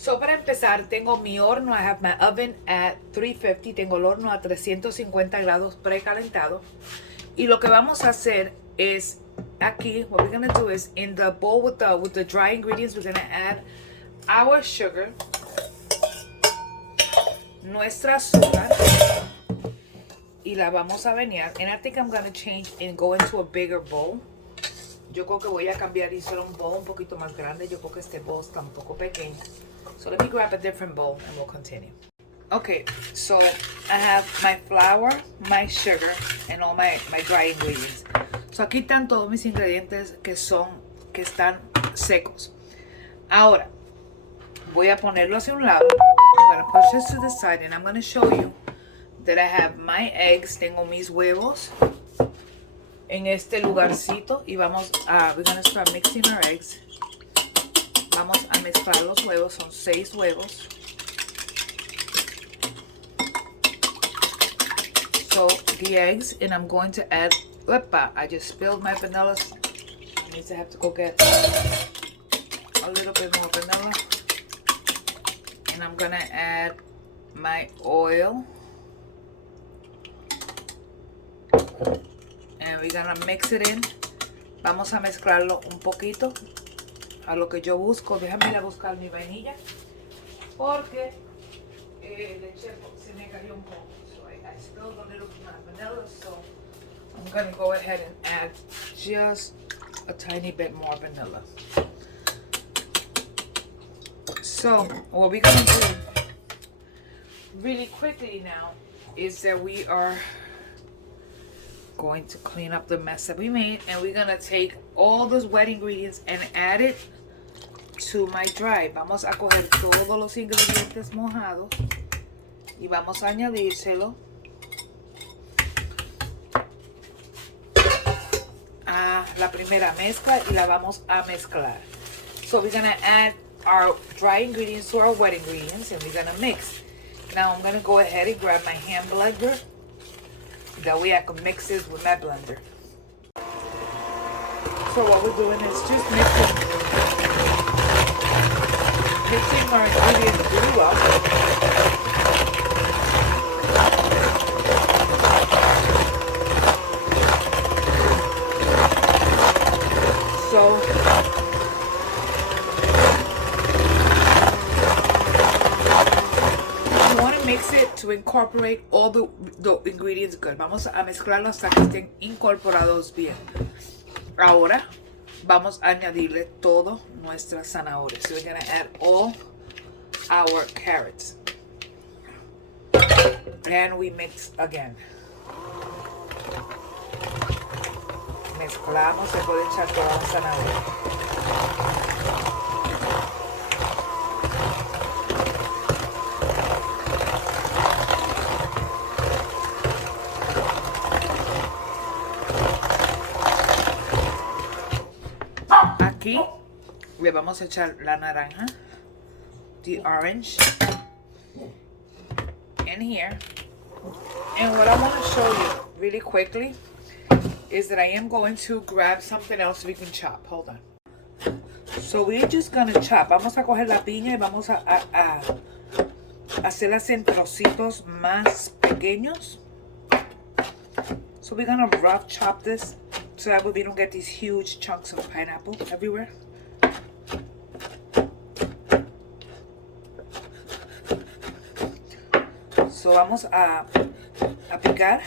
So, para empezar, tengo mi horno. I have my oven at 350. Tengo el horno a 350 grados precalentado. Y lo que vamos a hacer es aquí, what we're going to do is in the bowl with the dry ingredients, we're going to add our sugar, nuestra azúcar, y la vamos a venir. And I think I'm going to change and go into a bigger bowl. Yo creo que voy a cambiar y hacer un bowl un poquito más grande. Yo creo que este bowl está un poco pequeño. So let me grab a different bowl and we'll continue. Okay, so I have my flour, my sugar, and all my dry ingredients. So aquí están todos mis ingredientes que están secos. Ahora, voy a ponerlo hacia un lado. I'm going to push this to the side and I'm going to show you that I have my eggs. Tengo mis huevos en este lugarcito y we're going to start mixing our eggs. Vamos a mezclar los huevos, son 6 huevos. So the eggs, and I'm going to add, I just spilled my vanilla. Means I have to go get a little bit more vanilla. And I'm gonna add my oil. And we're gonna mix it in. Vamos a mezclarlo un poquito a lo que yo busco. Déjame ir a buscar mi vainilla porque leche se me cayó un poco. So I spilled a little bit of vanilla, so I'm gonna go ahead and add just a tiny bit more vanilla. So what we're gonna do really quickly now is that we are going to clean up the mess that we made, and we're gonna take all those wet ingredients and add it to my dry. Vamos a coger todos los ingredientes mojados y vamos a añadírselo a la primera mezcla y la vamos a mezclar. So we're gonna add our dry ingredients to our wet ingredients and we're gonna mix. Now I'm gonna go ahead and grab my hand blender. That way I can mix this with my blender. So what we're doing is just mixing our ingredients really well. So you want to mix it to incorporate all the ingredients good. Vamos a mezclarlo hasta que estén incorporados bien. Ahora vamos a añadirle todo nuestras zanahorias. So we're going to add all our carrots. And we mix again. Mezclamos, se puede echar toda la zanahoria. Aquí le vamos a echar la naranja, the orange, in here. And what I want to show you really quickly is that I am going to grab something else we can chop. Hold on. So we're just going to chop. Vamos a coger la piña y vamos a hacerlas en trocitos más pequeños. So we're going to rough chop this so that we don't get these huge chunks of pineapple everywhere. So vamos a picar.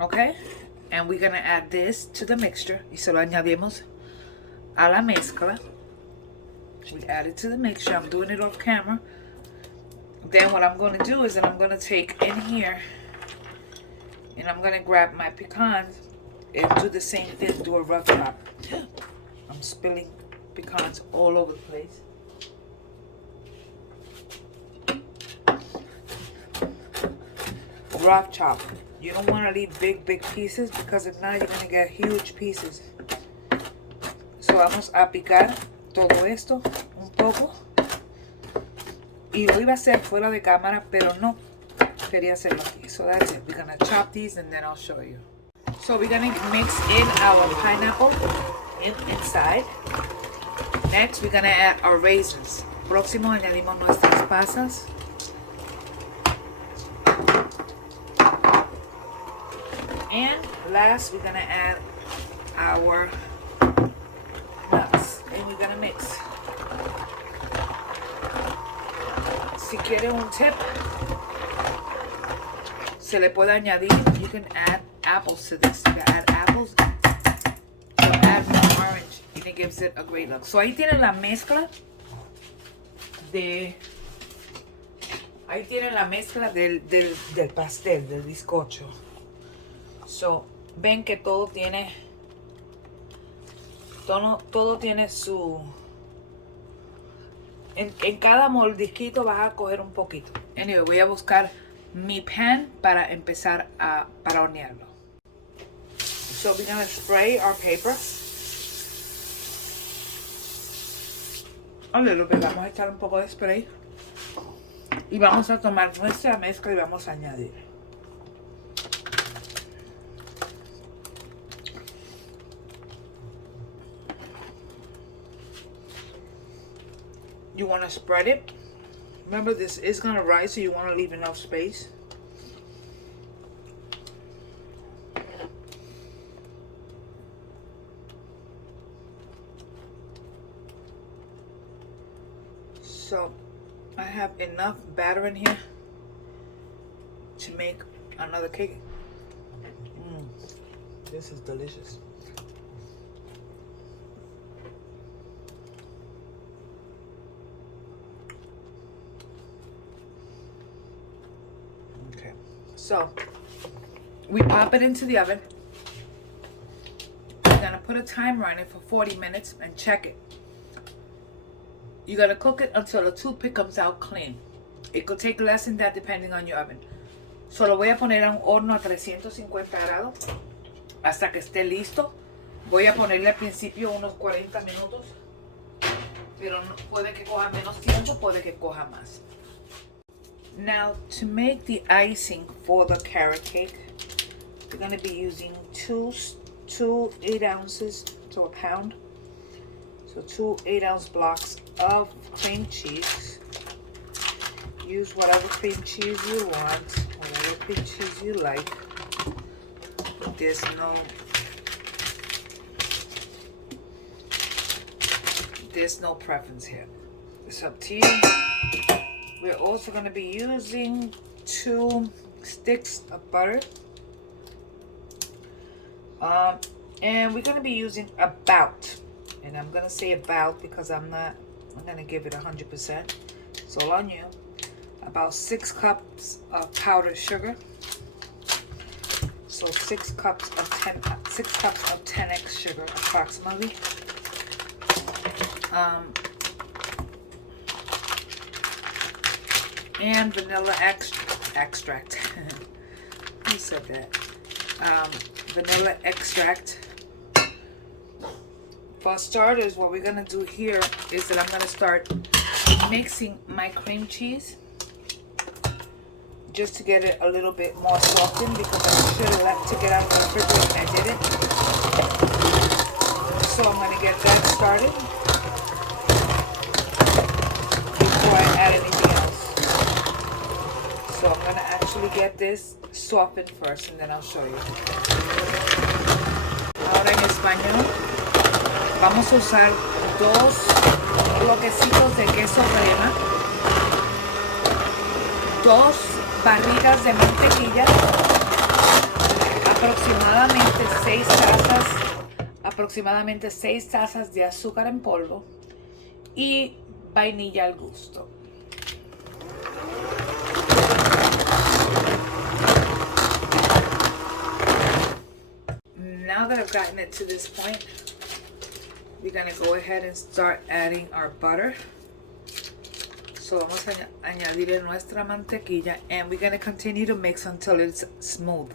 Okay? And we're gonna add this to the mixture. Y se lo añadimos a la mezcla. We add it to the mixture. I'm doing it off camera. Then what I'm gonna do is that I'm gonna take in here and I'm gonna grab my pecans and do the same thing, do a rough chop. I'm spilling pecans all over the place. Rough chop. You don't want to leave big pieces because if not you're gonna get huge pieces. So vamos a picar todo esto un poco. Y lo iba a hacer fuera de cámara, pero no quería hacerlo aquí. So that's it. We're gonna chop these and then I'll show you. So we're gonna mix in our pineapple inside. Next, we're gonna add our raisins. Próximo, añadimos nuestras pasas. And last, we're gonna add our nuts. And we're gonna mix. Si quiere un tip, se le puede añadir, you can add apples to this. You can add apples, or add more orange, and it gives it a great look. So ahí tienen la mezcla del pastel, del bizcocho. So, ven que todo tiene su... En cada mordisquito vas a coger un poquito. Anyway, voy a buscar mi pan para empezar para hornearlo. So we're gonna spray our paper. A little bit. Vamos a echar un poco de spray. Y vamos a tomar nuestra mezcla y vamos a añadir. You want to spread it. Remember, this is going to rise, so you want to leave enough space. So, I have enough batter in here to make another cake. This is delicious. So, we pop it into the oven. We're gonna put a timer on it for 40 minutes and check it. You're gonna cook it until the toothpick comes out clean. It could take less than that depending on your oven. So lo voy a poner a un horno a 350 grados hasta que esté listo. Voy a ponerle al principio unos 40 minutos, pero puede que coja menos tiempo, puede que coja más. Now, to make the icing for the carrot cake, we're going to be using two 8 ounces to a pound. So 2 8-ounce blocks of cream cheese. Use whatever cream cheese you want, whatever cream cheese you like. There's no preference here. It's up to you. We're also going to be using 2 sticks of butter. And we're going to be using about, and I'm going to say about because I'm going to give it 100%. It's all on you. About 6 cups of powdered sugar. So 6 cups of 10x sugar approximately. And vanilla extract. Who said that? Vanilla extract. For starters, what we're gonna do here is that I'm gonna start mixing my cream cheese just to get it a little bit more softened, because I should have left to get out of the refrigerator and I didn't. So I'm gonna get that started before I add anything else. So I'm gonna actually get this softened first and then I'll show you. Ahora en español vamos a usar 2 bloquecitos de queso crema, 2 barritas de mantequilla, aproximadamente 6 tazas de azúcar en polvo y vainilla al gusto. Now that I've gotten it to this point, we're going to go ahead and start adding our butter. So vamos a añadir nuestra mantequilla, and we're going to continue to mix until it's smooth.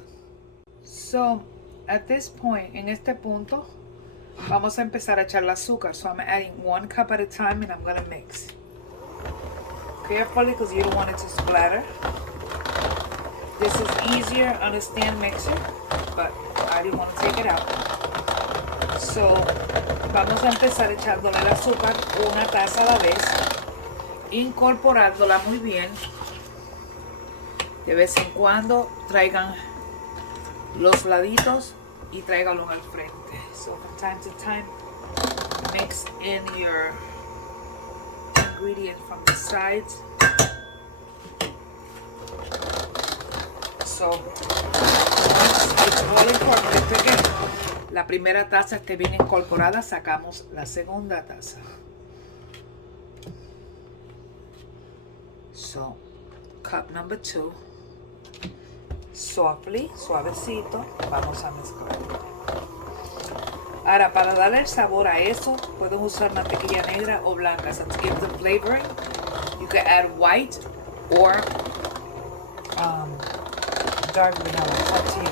So at this point, en este punto, vamos a empezar a echar el azúcar. So I'm adding 1 cup at a time and I'm going to mix. Carefully, because you don't want it to splatter. This is easier on a stand mixer, but I didn't want to take it out. So, vamos a empezar echándole el azúcar una taza a la vez, incorporándola muy bien. De vez en cuando traigan los laditos y tráiganlo al frente. So from time to time, mix in your ingredient from the sides. So it's all important. Después que la primera taza esté bien incorporada, sacamos la segunda taza. So cup number 2. Softly, suavecito, vamos a mezclar. Ahora, para darle el sabor a eso, pueden usar mantequilla negra o blanca. So to give the flavoring, you can add white or dark vanilla. Up to you.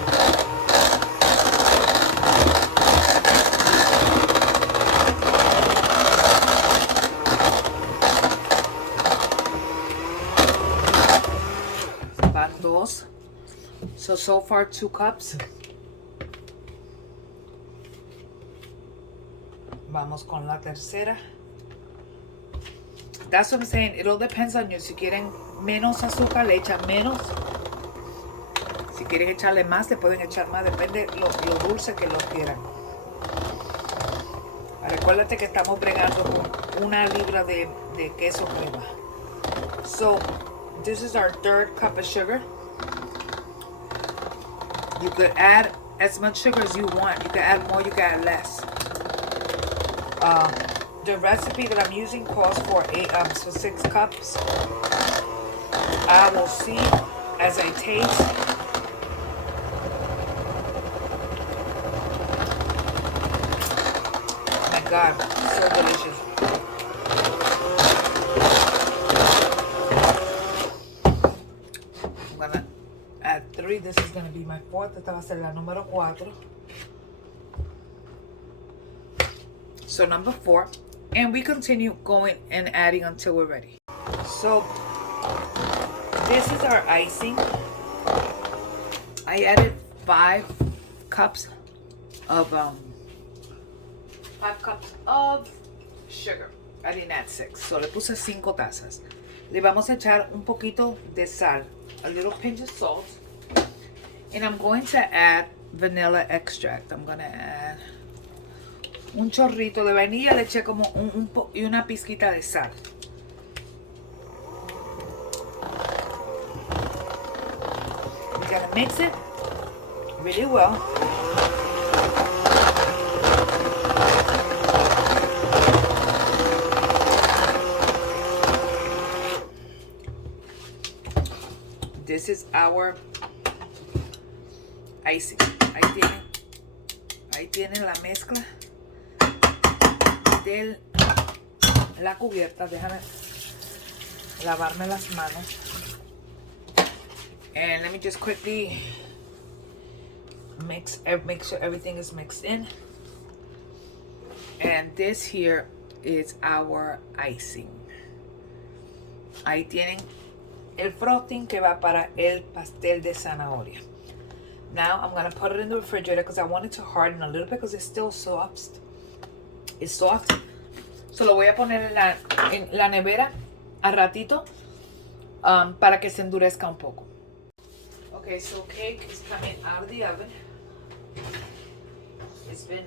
Van 2. So far 2 cups. Vamos con la tercera. That's what I'm saying. It all depends on you. Si quieren menos azúcar, le echan menos. Si quieren echarle más, le pueden echar más. Depende lo dulce que lo quieran. Recuérdate que estamos bregando con 1 libra de queso crema. So, this is our 3rd cup of sugar. You could add as much sugar as you want. You can add more, you can add less. The recipe that I'm using calls for 6 cups. I will see as I taste. Oh my God, so delicious. I'm gonna add 3. This is gonna be my 4th. Esta va a ser la número 4. So number 4, and we continue going and adding until we're ready. So this is our icing. I added 5 cups of 5 cups of sugar. I didn't add 6, so le puse 5 tazas. Le vamos a echar un poquito de sal, a little pinch of salt, and I'm going to add vanilla extract. I'm gonna add un chorrito de vainilla, le eché como y una pizquita de sal. We're gonna mix it really well. This is our icing. Ahí tienen la mezcla de la cubierta. Déjame lavarme las manos. And let me just quickly make sure everything is mixed in. And this here is our icing. Ahí tienen el frosting que va para el pastel de zanahoria. Now I'm gonna put it in the refrigerator because I want it to harden a little bit because it's still soft. It's soft. So lo voy a poner en la nevera a ratito para que se endurezca un poco. Okay, so cake is coming out of the oven. It's been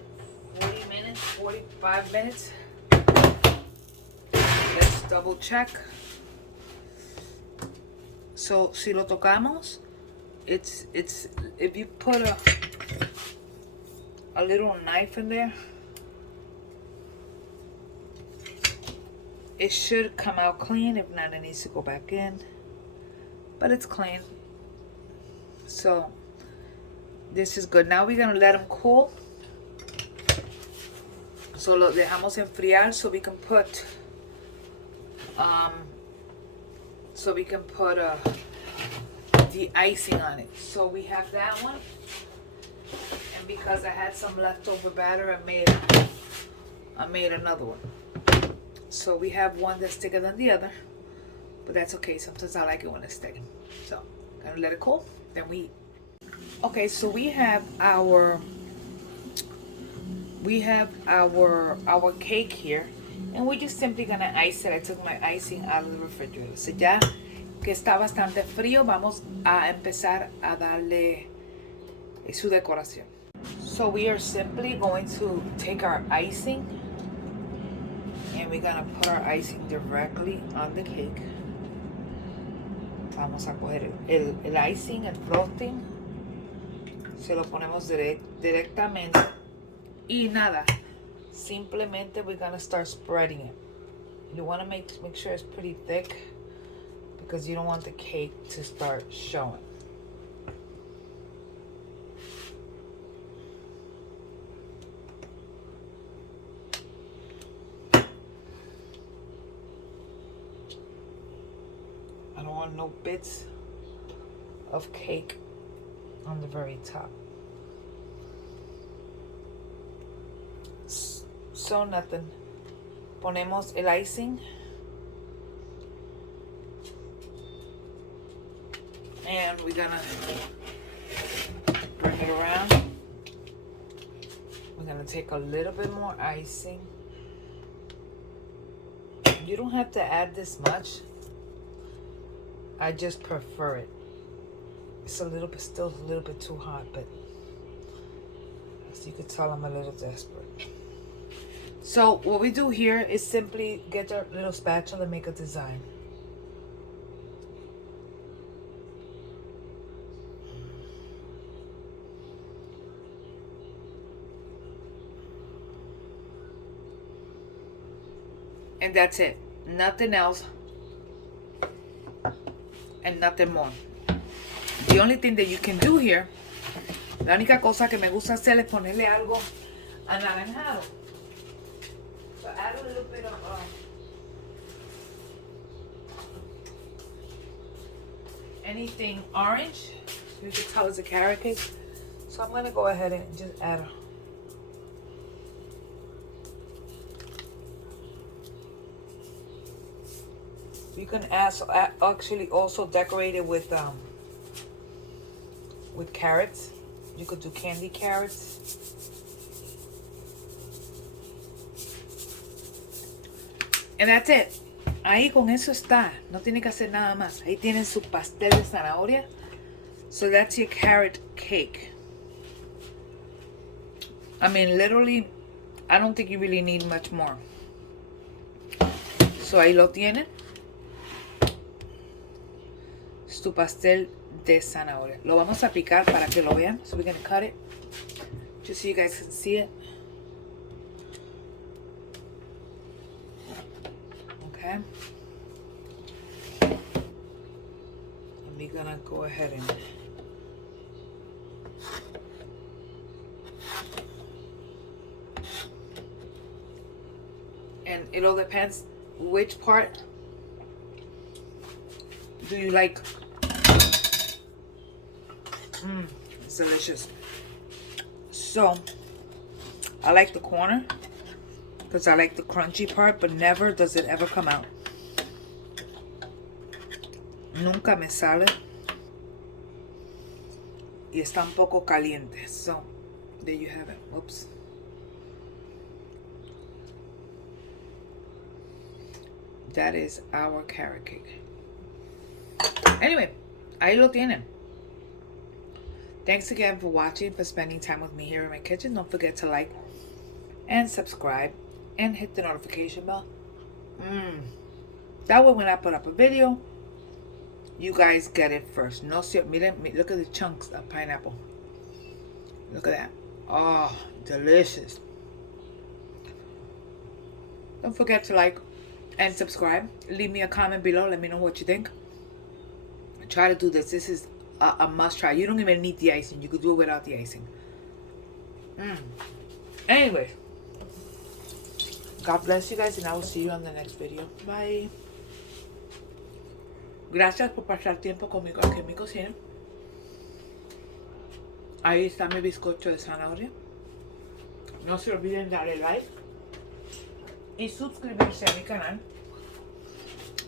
40 minutes, 45 minutes. Let's double check. So si lo tocamos, it's if you put a little knife in there, it should come out clean. If not, it needs to go back in, but it's clean. So this is good. Now we're gonna let them cool. So lo dejamos enfriar so we can put the icing on it. So we have that one, and because I had some leftover batter, I made another one. So we have one that's thicker than the other, but that's okay. Sometimes I like it when it's thick. So I'm gonna let it cool, then we eat. Okay, so we have our we have our cake here, and we're just simply gonna ice it. I took my icing out of the refrigerator. So ya que está bastante frío, vamos a empezar a darle su decoración. So we are simply going to take our icing, and we're gonna put our icing directly on the cake. Vamos a coger el icing, el frosting, se lo ponemos directamente. Y nada, simplemente we're gonna start spreading it. You want to make sure it's pretty thick because you don't want the cake to start showing. I don't want no bits of cake on the very top. So nothing. Ponemos el icing. And we're gonna bring it around. We're gonna take a little bit more icing. You don't have to add this much. I just prefer it. It's a little bit, still a little bit too hot, but as you can tell, I'm a little desperate. So what we do here is simply get our little spatula and make a design. And that's it. Nothing else. And nothing more. The only thing that you can do here, la única cosa que me gusta hacer es ponerle algo anaranjado. So add a little bit of anything orange. You can tell it's a carrot cake. So I'm going to go ahead and just add a you can actually also decorate it with carrots. You could do candy carrots. And that's it. Ahí con eso está. No tiene que hacer nada más. Ahí tienen su pastel de zanahoria. So that's your carrot cake. I mean, literally, I don't think you really need much more. So ahí lo tienen. Es tu pastel de zanahoria. Lo vamos a picar para que lo vean. So we're going to cut it just so you guys can see it. Okay. And we're going to go ahead and it all depends which part do you like. It's delicious. So I like the corner because I like the crunchy part, but never does it ever come out. Nunca me sale. Y está un poco caliente. So there you have it. Oops. That is our carrot cake. Anyway, ahí lo tienen. Thanks again for watching, for spending time with me here in my kitchen. Don't forget to like and subscribe and hit the notification bell. That way when I put up a video, you guys get it first. No, miren, look at the chunks of pineapple. Look at that. Oh, delicious. Don't forget to like and subscribe. Leave me a comment below. Let me know what you think. Try to do this. This is a must try. You don't even need the icing. You could do it without the icing. Anyway, God bless you guys, and I will see you on the next video. Bye. Gracias por pasar tiempo conmigo aquí en mi cocina. Ahí está mi bizcocho de zanahoria. No se olviden darle like y suscribirse a mi canal.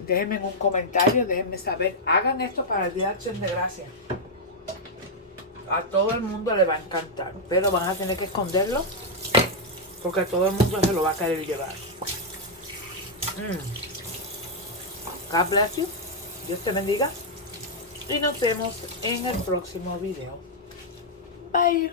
Déjenme un comentario, déjenme saber. Hagan esto para el Día de Acción de Gracias. A todo el mundo le va a encantar, pero van a tener que esconderlo porque todo el mundo se lo va a querer llevar. God bless you. Dios te bendiga. Y nos vemos en el próximo video. Bye.